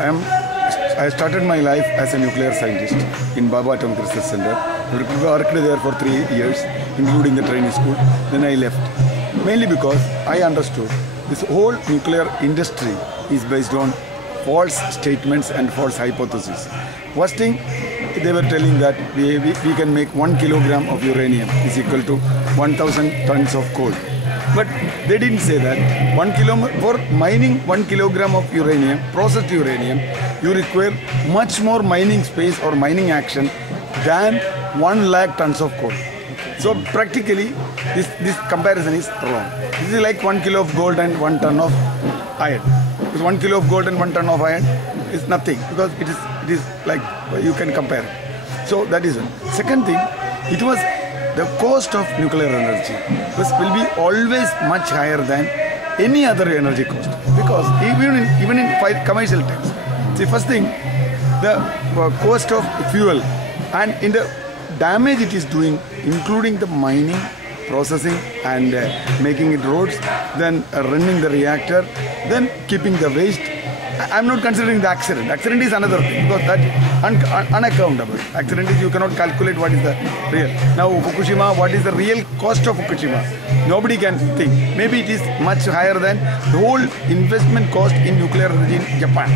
I started my life as a nuclear scientist in Baba Atomic Research Center. I worked there for 3 years, including the training school. Then I left, mainly because I understood this whole nuclear industry is based on false statements and false hypotheses. First thing, they were telling that we can make 1 kilogram of uranium is equal to 1,000 tons of coal. But they didn't say that for mining 1 kilogram of uranium, processed uranium, you require much more mining space or mining action than 1 lakh tons of coal. So practically, this comparison is wrong. This is like 1 kilo of gold and 1 ton of iron. Because 1 kilo of gold and 1 ton of iron is nothing, because it is like you can compare it. So that is one. Second thing, it was the cost of nuclear energy will be always much higher than any other energy cost, because even in commercial terms. See, first thing, the cost of fuel and in the damage it is doing, including the mining, processing and making it roads, then running the reactor, then keeping the waste. I'm not considering the accident. Accident is another thing, because that unaccountable. Accident is you cannot calculate what is the real. Now Fukushima, what is the real cost of Fukushima? Nobody can think. Maybe it is much higher than the whole investment cost in nuclear energy in Japan,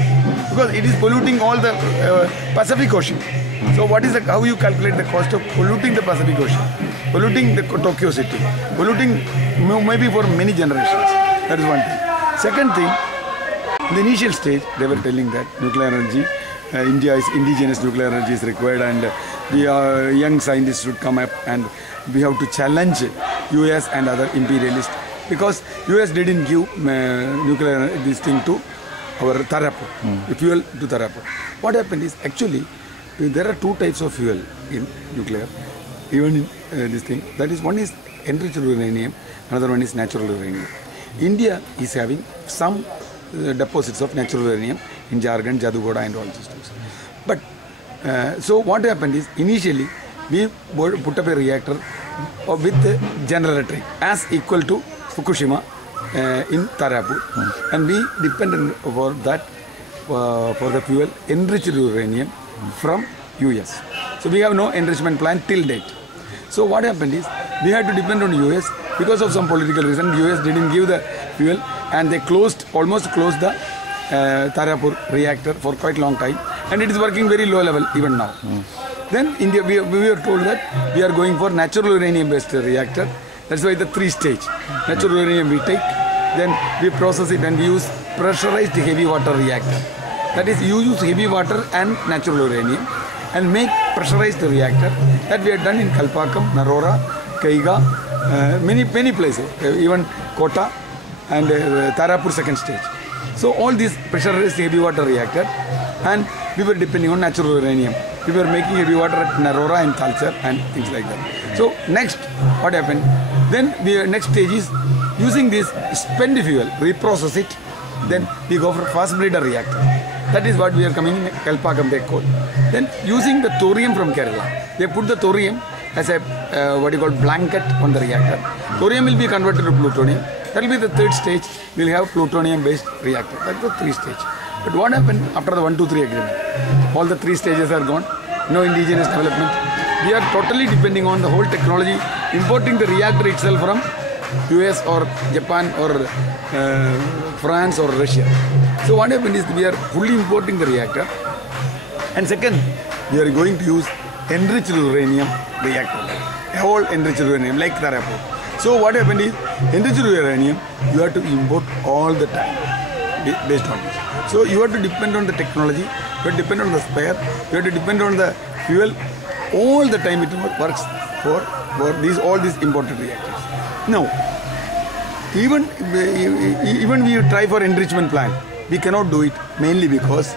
because it is polluting all the Pacific Ocean. So what is how you calculate the cost of polluting the Pacific Ocean, polluting the Tokyo city, polluting maybe for many generations? That is one thing. Second thing, in the initial stage, they were telling that nuclear energy, India's indigenous nuclear energy is required, and the young scientists should come up and we have to challenge US and other imperialists, because US didn't give nuclear this thing to our Tarapu, fuel to Tarapu. What happened is, actually, there are 2 types of fuel in nuclear, even in this thing. That is, one is enriched uranium, another one is natural uranium. India is having some deposits of natural uranium in Jharkhand, Jadugoda and all these things. But so what happened is, initially we put up a reactor with the generator as equal to Fukushima in Tarapu, and we depended for that for the fuel enriched uranium from US. So we have no enrichment plant till date. So what happened is, we had to depend on US because of some political reason. US didn't give the fuel, and they almost closed the Tarapur reactor for quite a long time, and it is working very low level even now. Then India, we were told that we are going for natural uranium based reactor. That's why the 3-stage. Natural uranium we take, then we process it and we use pressurized heavy water reactor. That is, you use heavy water and natural uranium and make pressurized reactor. That we have done in Kalpakam, Narora, Kaiga, many places, even Kota and Tarapur 2nd stage. So all these pressurized heavy water reactor, and we were depending on natural uranium. We were making heavy water at Narora and Talcher and things like that. So next, what happened? Then next stage is using this spent fuel, reprocess it, then we go for fast breeder reactor. That is what we are coming in Kalpakam, they call. Then using the thorium from Kerala, they put the thorium as a blanket on the reactor. Thorium will be converted to plutonium. That will be the 3rd stage. We will have plutonium based reactor. That's the 3 stage. But what happened after the 1, 2, 3 agreement? All the 3 stages are gone. No indigenous development. We are totally depending on the whole technology, importing the reactor itself from US or Japan or France or Russia. So what happened is, we are fully importing the reactor, and second, we are going to use enriched uranium reactor, a whole enriched uranium like Tarapu. So what happened is, enriched uranium you have to import all the time based on this. So you have to depend on the technology, you have to depend on the spare, you have to depend on the fuel. All the time it works for all these imported reactors. Now, even we try for enrichment plant, we cannot do it, mainly because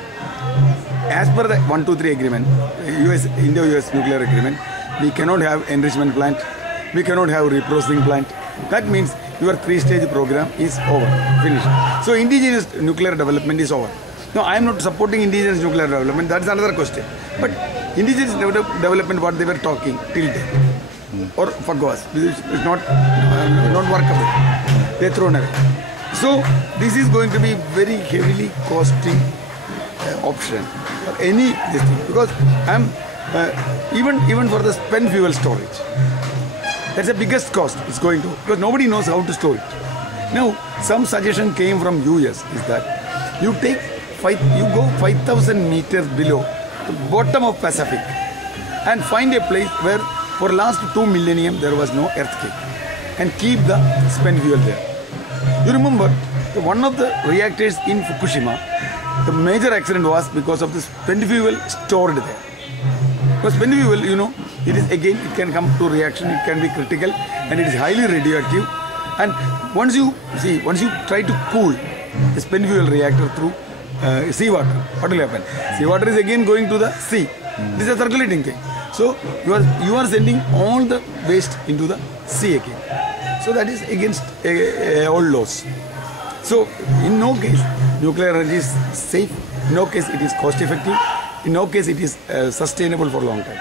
as per the 1, 2, 3 agreement, Indo-US nuclear agreement, we cannot have enrichment plant, we cannot have reprocessing plant. That means your 3-stage program is over, finished. So indigenous nuclear development is over. Now I am not supporting indigenous nuclear development, that's another question. But indigenous development, what they were talking till date, or FAGOAS, is not workable. They thrown away. So this is going to be very heavily costing option for any this thing, because I'm even for the spent fuel storage. That's the biggest cost it's going to, because nobody knows how to store it. Now, some suggestion came from US is that you go 5,000 meters below the bottom of Pacific and find a place where for last 2 millennium there was no earthquake, and keep the spent fuel there. You remember one of the reactors in Fukushima, the major accident was because of the spent fuel stored there. Because spent fuel, it is again, it can come to reaction, it can be critical, and it is highly radioactive. And once you try to cool the spent fuel reactor through seawater, what will happen? Seawater is again going to the sea. This is a circulating thing. So you are sending all the waste into the sea again. So that is against all laws. So in no case nuclear energy is safe. In no case it is cost effective. In no case it is sustainable for a long time.